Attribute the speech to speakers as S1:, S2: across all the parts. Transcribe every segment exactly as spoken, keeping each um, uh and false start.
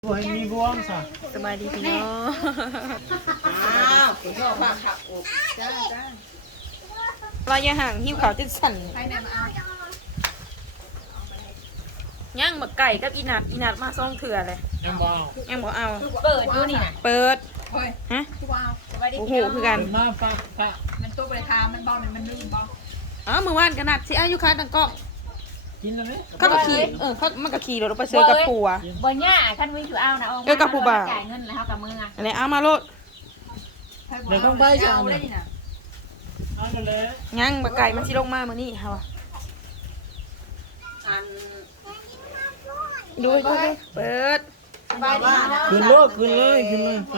S1: บ่ให้มีบ่วงซะ
S2: สบายดีพี่น้อง
S3: อ้าวคุณพ่อพาขับอกจ้าจ้า
S2: เราอย่าห่างหิ้วขาวติดสั่น
S3: ใครเนี่ยมาเอา
S2: ย่างหมักไก่กับอีนัดอีนัดมาซ่องเถื่อเลย
S1: ยังบ่เอา
S2: ย่างบอกเอา
S3: เปิดดูนี่นะ
S2: เปิด
S3: เฮ้ย
S2: ฮะ
S3: ที่ว่าเอาสบายดี
S2: โอ้โหคือกัน
S1: เดินมาปะปะ
S3: มันตัวไปทามมันเบาหนึ่งมันลื่นเบา
S2: อ๋อมือว่านกันนัดสิอายุค้าตังกล้อง
S1: กินแล้วมั้ย
S2: เขาก็ขี่เออเขามันก็ขี่รถไปเสือกับปัว
S4: บ่ย่าคันวิ่งถือเอานะเอา
S2: เออกับผู้บ่าว
S4: จ่ายเงินแล้วเฮากับมืออ่ะ
S2: อะไรเอามาโลด
S1: เดี๋ยวต้องไปจะเอา
S3: ได้
S1: เนี่ย
S3: นี่นะ
S1: เอามาเลย
S2: ย่างหมักไก่มันสิลงมามื้อนี้ค่ะวะ
S3: อัน
S2: ดูดูดูเปิด
S3: สบายดี
S1: ขึ้นโลกขึ้นเลยขึ้นเลยไป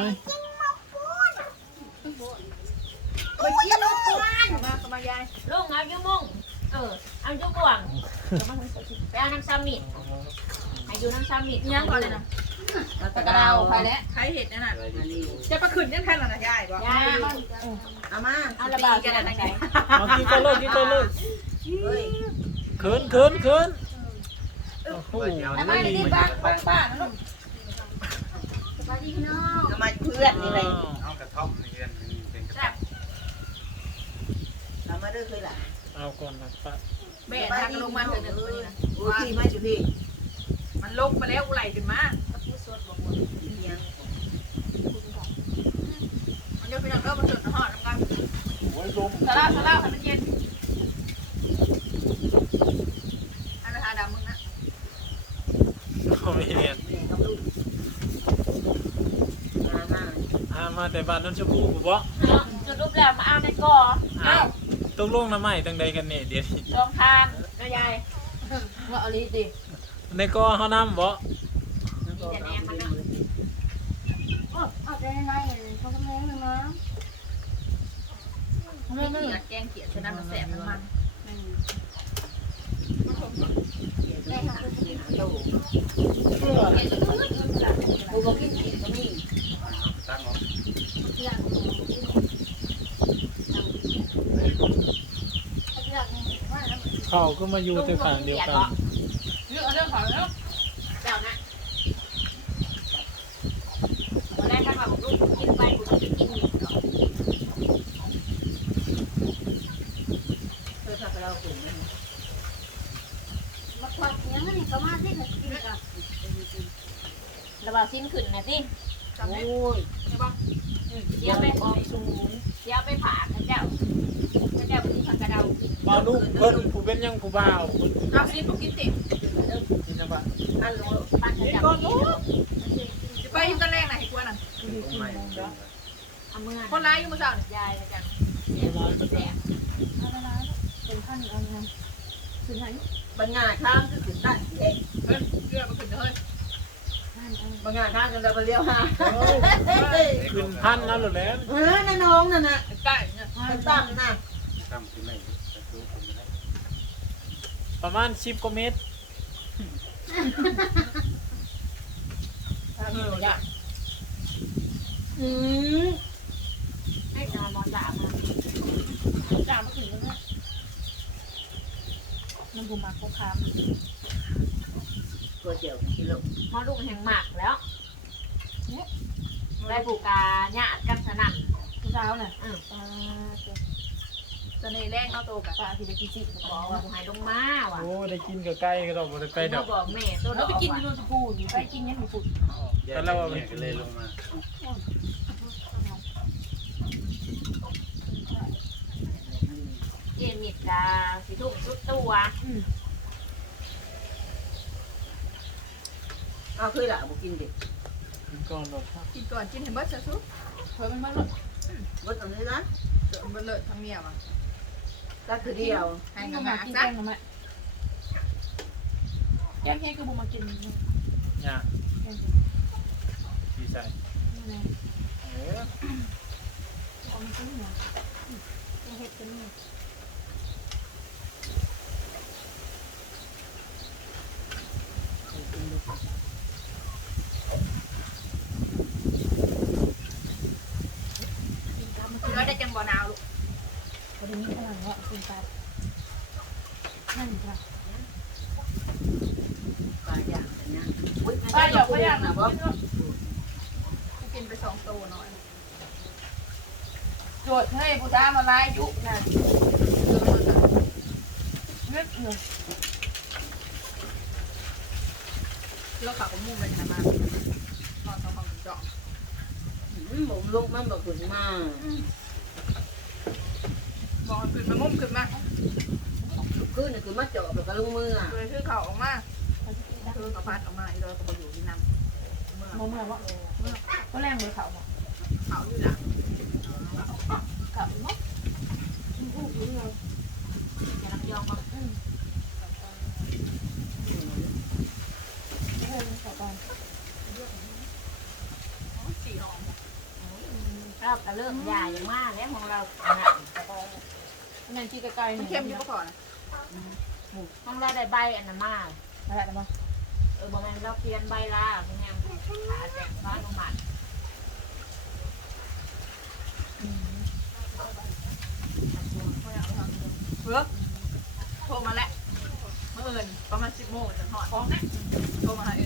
S3: ไปกินลูกก่อนมาสบายยาย
S4: ลุงเอาอยู่มุ่งเออเอาอยู่บ่วงไปเอาน้ำซามิดให้อยู่น้ำซามิด
S3: ย่างก่อนเลยนะตะกระดาวไปแล้วใครเห็ดนั่นน่ะจะประขึ้นยังทันหรอนะยายบอก
S4: ย่า
S3: เอามา
S4: เอาระบายกันได้ไง
S1: เอากินก็เลยกินก็เลย
S3: เฮ้ย
S1: ขึ้นขึ้นขึ้นโอ้โห
S3: เอามาดีๆบ้างบ้างบ้างลูกทำไมเพื่อนนี่เลย
S5: เอากระท่อมนี่กันเป็นกระท่อม
S3: เรามาเด้อเคยล่ะ
S1: เอาก่อนนะปะ
S3: แม่ทางลงมาเถอะหนึ่งนี่นะพี่ไม่จุพี่มันลงมาแล้วไหลขึ้นมามันจะเป็นอย่างเริ่มมันสุดนะฮะทำกัน
S1: โอ้ยลม
S3: สลาสลาให้มันเย็นให้มันทาดำมึงนะ
S1: เอาไม่เรียนหามาแต่บ้านนนชมพูกูบ่
S4: จุดรูปแล้วมาเอาในกอ
S1: อ้าวตกลงน้ำใหม่ตั้งใดกันเนี่ยเดี๋ยวนี้
S4: ลองทานนะยาย
S3: ว่าเอาลีดิ
S1: ในก็เฮาน้ำบ่
S4: มีแต่แนมมันเนาะ
S3: เอาใจน้อยๆเขาก็แม่งนะไม่เกลียดแกงเกลียดฉะนั้นมันแสบมันมันกูบอกกินกินก็มี
S5: ตั้งหรอ
S1: เข้าก็มาอยู่แต่ฝั่งเดียวกัน
S3: เรื่องเรื่องของเรื่อง
S4: เจ้านะตอนแรกท่านว่าบอกลูกกินไปกูต้องไปกินอีกเนาะ
S3: เธอทำเรากลุ่มนี้
S4: มาควักยังนี่ก็มาที่เขากินกันระบาดสิ้นขึ้นนะสิ
S3: จำได้ใช่ปะ
S4: เดี๋ยวไปออกสูงเดี๋ยวไปผ่าพระเจ้าพระเจ้าไปที่พักกระเดากิน
S1: บ่าวลูกเพิ่นผู้เป็นยังผู้บ่าวเพิ่น
S3: เอาสิผมกินติ
S1: กินนะบ่
S3: อันรู้
S4: ปั้นพระ
S1: นี่
S4: เจ้า
S1: ก่อน
S4: กิ
S1: ลู
S4: น
S1: ก
S3: จะไปอยู่กันแรกนะให้กวนน่ะ
S5: ไม่
S4: เอามือ
S3: คนร้ายอยู่มือสาวนี่
S4: ยายแล้วกัน
S3: แสบ
S6: บางงานข้ามคือถึงตั้งเด็ก
S3: เฮ้ยเรื่องมันขึ้นเฮ้ย
S6: บางงานข้ามจนเราไปเลี้ยวหา
S1: ขึ้นพันแล้วเหรอแล้ว
S6: เออน้าน้องนั่นน่ะ
S3: ใกล้เนี่ย
S6: มันตั้งน่ะ
S5: ตั้งที่ไม่จะรู้คนไม่ได้
S1: ประมาณสิบกว่าเมตร
S3: เอออยาก
S6: อืม
S4: ให้นอนมอนสามมา
S3: จามมาถึงแล้วเนี่ย
S2: น้ำบูมาโคคาม
S6: ตัวเดียวกิโล
S4: มอลูกแห่งหมักแล้วได้ผูกกาญาติกันสนั่น
S2: ผู้สาวน่ะ
S4: อือ
S2: ปลา
S3: เสน่ห์แรงเอาโตกับ
S2: ปลาที่ได้กินสิ
S4: บอกว่าหายลงมาว่ะ
S1: โอ้ได้กินกับไก่ก็ต้องบ่ได้ไปด
S4: เรา
S1: อก
S4: บอกแม่ตัว
S2: เรา
S4: เรา
S2: ไป
S4: ไป
S2: กิ
S4: กิ
S2: น
S4: น
S2: ยูนสกูอยู่ไปกินยังมีฝุ่น
S5: แยกเนี่ยก็เลยลงมา
S4: เจมิดกาสีทุ่มชุดตัว
S6: เอาคือละบุกินดิ
S1: กินก่อนดอกครับ
S3: กินก่อนกินเห็นเบิร์ดซะซุ
S2: เฮ้ยมันมาหลด
S6: บดตรงนี้นะ
S3: เสือมันเลิศทั้งเมียว่ะ
S6: ก็คือเดียว
S3: ให้
S2: กิน
S3: งา
S2: มากิน
S3: ซะ
S2: แกงนะแม่แกงเฮ็ดคือบูมากิน
S1: เนี่ย
S2: แกง
S1: ดีใจเออ
S2: เอามาซื้อหน่อยแกงเฮ็ดกันนี่
S3: เนื้อได้จังบ่หนาวลูก
S2: วันนี้ขนาดว่าคุณตานั่นค่ะ
S6: ปลาอย่างนี้
S4: อุ้ย
S3: ไปหยอกก็อยาก
S6: นะ
S3: นะ
S6: บ่
S3: กูกินไปสองตัวหน่อยโจทย์ให้ผู้ท้ามาลายยุนะนึกอยู่แล้วขาก็มุ่งไปทำมาตอนตอนเขาเจาะ
S6: บ่ลูกมันบ่ขึ้นมา
S3: บอกขึ้นมามุ่งขึ้นมา
S6: ขึ้นนี่คือมาเจาะแล้วก็ลงมืออ่ะ
S3: เลยคือเขาออกมาคือเขาพัดออกมาอีเราก็มาอยู่ที่น้ำเมื่อ
S2: มองเมื่อวะก็แรงมือเขาบอก
S3: เขาอยู่หลัง
S2: เขาเนาะ
S4: จะรับยองมา
S2: เฮ้ยเขาตอน
S3: สี่หอม
S4: เราก็เริ่มยาอย่างมากแล้วของเรา
S2: นั่นที่ใกล้ๆ
S3: มัน
S2: นี่
S3: เข้มอยู่ก่อน
S4: ของเราได้ใบอันนั้นมา
S2: อะไรนะมั้ง
S4: เออบอกแม่เราเปลี่ยนใบลาเพื่อนขาแจกบ้านลงมา
S3: เฮ้อโทรมาแล้วเมื่อเอิญประมาณสิบโมงจะถอดโทรมาหาเอิญ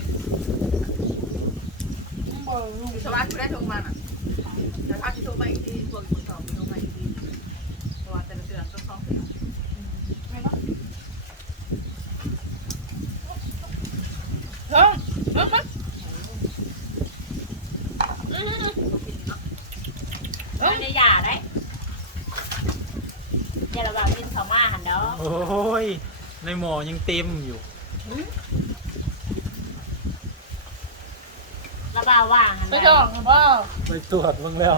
S2: บ่ลุง
S3: อยู่ชาวบ้านคุณได้โทรมาอ่ะแต่ถ้าที่โทรมาอีกทีพวกอยู่สอบโทรมาอีกทีเพราะว่าแต่ละเดือนต้องสองเดือน
S2: ไม่ปะเฮ้ยเฮ้ย
S4: ไม่ได้ยาได้เดี๋ยวเราบอกกินข้าวมาหันเด้อ
S1: โอ้ยในหมอยังเต็มอยู่
S4: เราบอกว่าหัน
S2: ไปจองบ่
S1: ไปตรวจบ้างแล้ว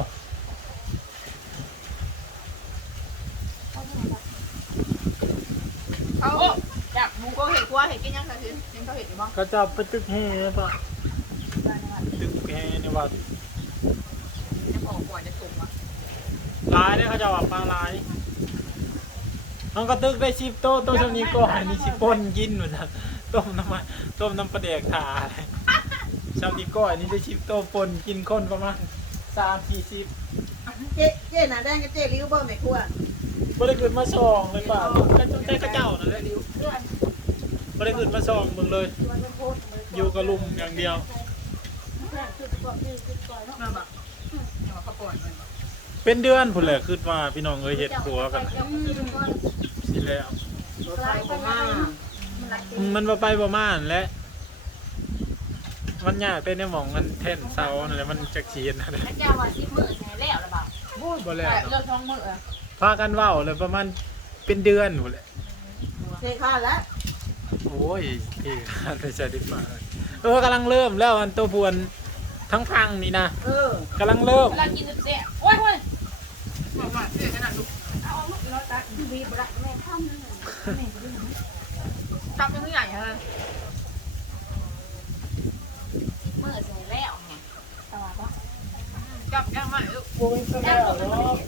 S3: เขาอยากมูก็เห็ดกลัวเห็ดกินยังไงสิยังเขาเห็ดอยู่บ้าง
S1: ก็จะไปตึกแห่ปะตึกแห่เนี่ยว่า
S3: จะพอกว่าจะถูกอ่ะ
S1: ลายเนี่ยเขาจะว่าปลาลายมันก็ตึกได้ชิปโต้โต้ชนี้ก่อนนี่ชิปปนกินเหมือนกันต้มน้ำมันต้มน้ำปลาแดกทาเลยชาวนี้ก่อนนี่ได้ชิปโต้ปนกินคนประมาณสามสี่สิบ
S6: เจ๊เจ๊หน้าแดงกับเจ๊ริ้วบ่แม่ครัว
S1: บ่ได้ขึ้นมาซองเลยป่ะแต่ต้องแต่กระเจ้านั่นแหละบ่ได้ขึ้นมาซองมึงเลย อยู่กับลุมอย่างเดียว
S3: นั่นแบบยังมาเขาปวดเลย
S1: เป็นเดือนพุ่นแหละขึ้นมาพี่น้องเอ้ยเฮ็ดตัวกันสิแล้ว
S6: บ่ไปบ่มา
S1: มันบ่ไปบ่มานั่นแหละมันยากแต่ในหม่องมันแท่นเซานั่นแหละมันจักสิเฮ็ดนั่นแหละ
S4: พระเจ้าว่าสิมือใส่แล้วหรือเปล่า
S1: บ่แล้ว
S2: เลือกท้องมืออ่ะ
S1: พากันเว้าเลยประมาณเป็นเดือนพุ่นแหละ
S6: เจ๊ข้าแล้ว
S1: โอ้ยที่ขาดไปใช้ได้ป่าเออกำลังเริ่มแล้วอันตัวพวนทั้งพังนี่นะ
S6: เออก
S1: ำลังเริ่ม
S2: เวลากินเสียโอ้ยโอ้ย
S3: บอกว่าเสียขนาดลูก
S2: เอาลูกเราตักวีบละแม่ข้ามนั่น
S3: จับยังไม่ใหญ่เลย
S4: มือใส่แล้วไง
S2: ตาปะ
S3: จับยังไม่ลูก
S1: โอ้ยก็แล้วเนาะ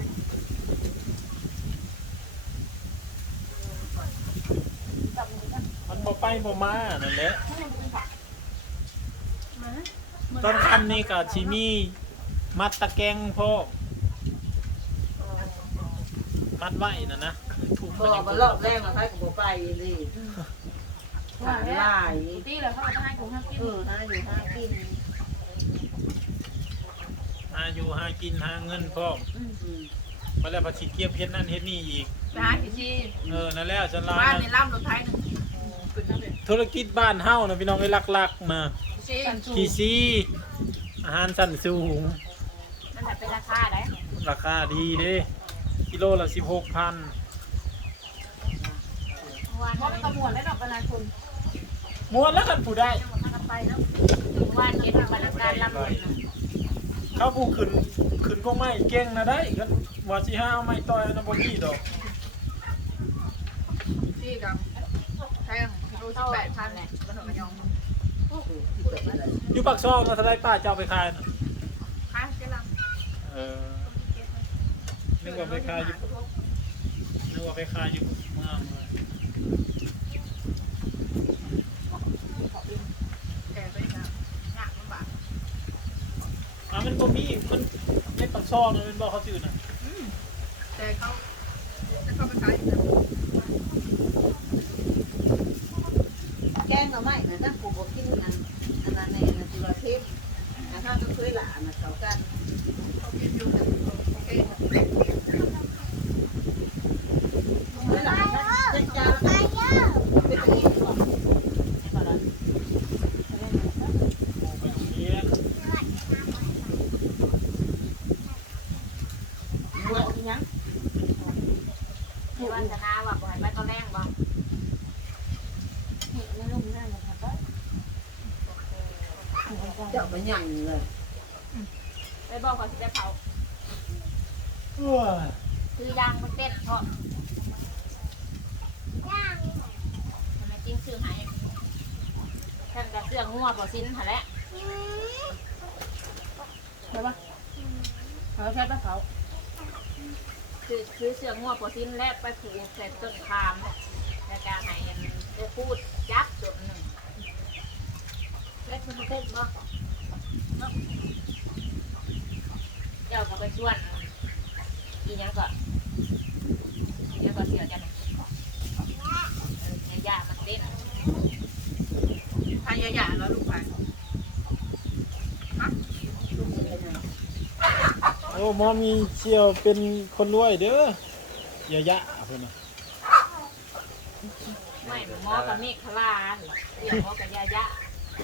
S1: มันบ่ไปบ่มานั่นแหละตอนค่ำนี้ก็สิมีมัดตะแกงพ่อมัดไว้น่ะนะถุง
S6: บ่
S1: มันยัง
S6: บ่รอบแรกมาใครก็บ่ไปเลย
S2: ว่า
S6: หา
S2: แล้ว
S6: หลาย
S2: ตีเลยเขาจะให้กูห้ากิน
S6: เออหาอยู่หากิน
S1: หาอยู่หากินหาเงินพ่อ
S6: อืม
S1: มาแล้วภาษีเกียบเฮ็ดนั่นเฮ็ดนี่อีก
S3: ร้านที่ชี
S1: เออนั่นแหละฉันลา
S3: บ้านใน
S1: นะ
S3: ล่ำรถไทยหนึ่งขึ้นนั่นเลย
S1: ธุรกิจบ้านเฮานะพี่น้องไอ้หลักๆมา
S3: ชี
S1: ขี่ซีอาหารสั้นสูง
S4: มันจะเป็นราคาได้
S1: ราคาดีเด้กิโลละสิบหกพัน
S4: วัน
S2: เพราะมันกระมวลและดอกประชาชน
S1: ม้วนแล้วกันผู้ได้
S4: ไปแล้ววันเก็บบรรยากาศลำบาก
S1: เขาผู้ขึ้นขึ้นก็ไม่เก่งนะได้กันว่าสิห้าเอาไม่ต่อยอันนะบ่มีดอก
S3: ชีกับแพงรู้สิบแปดพันแหละกระโดดกระยอง
S6: ที่เปิดมาเลย
S1: อยู่ปากซองนะทลายป้าจะเอาไปขายนะ
S3: ค่าเจ๊ล
S1: เออนึกว่าไปขายอยู่นึกว่าไปขายอยู่เมืองเลย
S3: ำแกไปนะงานลำบาก
S1: อ่ะมันบ่มีมันในปากซองนะมันบ่เขาซื้อนะ
S3: แต่เขาแต่เขาไปขายอยู่นะ
S6: แกงหน่อไม้น่ะถ้ากูบ่กินนั่นอันนั่นแน่นะที่ว่าเทปอันนั้นก็เคยหลานนะเขากัน
S3: เขากินอยู่แต่โอเค
S6: เคยหลานนะเจ้าจ้าเป็นอย่างนี้ก่อน
S4: ให้บ่ล่ะ
S1: ไปโรงเรียน
S6: บัวยัง
S4: ที่วันชนะว่าบ่ให้ไปตอนแรกบ่
S2: เห็นในลุมนั่นนะคะก็
S6: เจ้าไปใหญ่เลย
S4: ไปบอกเขาสิไปเผา
S1: โอ้ย
S4: คือยางมันเต้นพร้อมทำไมจริงซื้อให้ท่านก็เสื้องัวบ่สิ้นหั่นแหละ
S2: ใช่ปะเขาใช่ปะเขา
S4: คือคือเสื้องัวบ่สิ้นและไปผูกใส่ต้นคามแล้วก็ให้ได้พูดจับจุดหนึ่งเล็กมันเต้นบ่เนาะเจ้าก็ไปชวนอีหยังก็เดี๋ยวก็เสียจันยามันเต้น
S3: พายายาแล้วลูกไป
S6: ลูกเป็นยังไง
S1: โอ้หมอมีเชี่ยวเป็นคนรวยเด้อยายะเพิ่นน่ะ
S4: ไม่หมอกับเมฆคลาเรียกหมอกับยายะ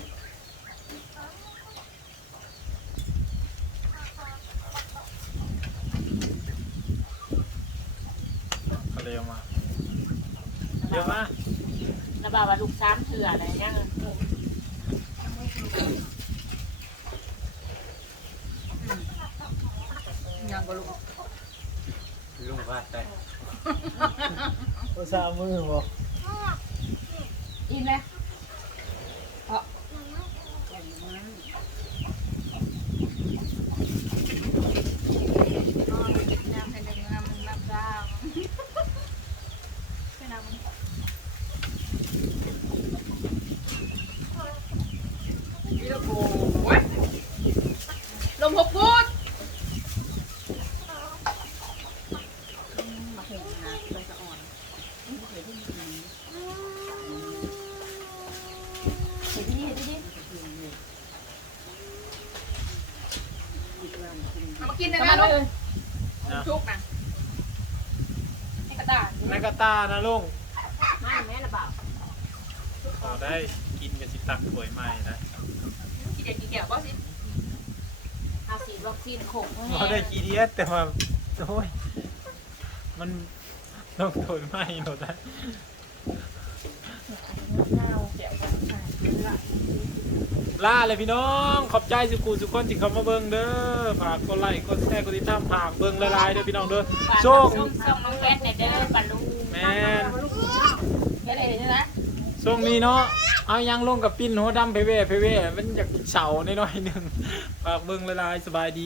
S1: เขาเลยเอามาเดี๋ยวมา
S4: แล้วบ่าวว่าลูกสามเถื่ออะไรยัง
S3: ยังก็ลูก
S5: ลุงพาดได้
S1: ภาษามือบ่
S2: อิ่มเลย
S3: น้ำให้ดึงน้ำน้ำดาวแค่น้ำมันนี่ละโอ้ยลมหกฟุต
S6: มาเห็นนะไปสะอ่อนไม่เคยได้ยิน
S2: เห็นที่นี่เห็นที่นี่
S6: อีกวันกิน
S3: เอามากินได้
S2: ทำ
S3: ไหม
S2: ไม
S3: ลู
S2: เล
S3: ก
S2: ย
S3: ชุกนะ
S2: ให้กระดาษ
S1: แมกกาตานะลุง
S4: ไม่แม่ละบ่าว
S1: ขอได้กินกับสิตักถ้วยใหม่นะ
S3: กินเด็กกินแก้วก็สิ
S4: เอาสีวัคซีนโขก
S1: ขอได้กีเดียสแต่ว่าโอ้ยมันต้องถ้วยใหม่หมดนะ
S2: ข้าวเจียวกันค่ะละ
S1: ลาเลยพี่น้องขอบใจสุกูสุกคนที่เขามาเบิ่งเด้อฝากกดไลค์กดแชร์กดติดตามฝากเบิ่งละลายๆเด้อพี่น้องเด้อโช
S4: ส่
S1: ค
S4: งส่งน้องแก๊สในเด้อบรรลุ
S1: แมน
S2: แค่ไหนใช่ไหม
S1: ช่วงนี้เนาะเอายังลงกับปิ้นหัวดำเพเว่เพเว่มันอยากเฉาหน่อยๆหนึงฝากเบิ่งละลายๆสบายดี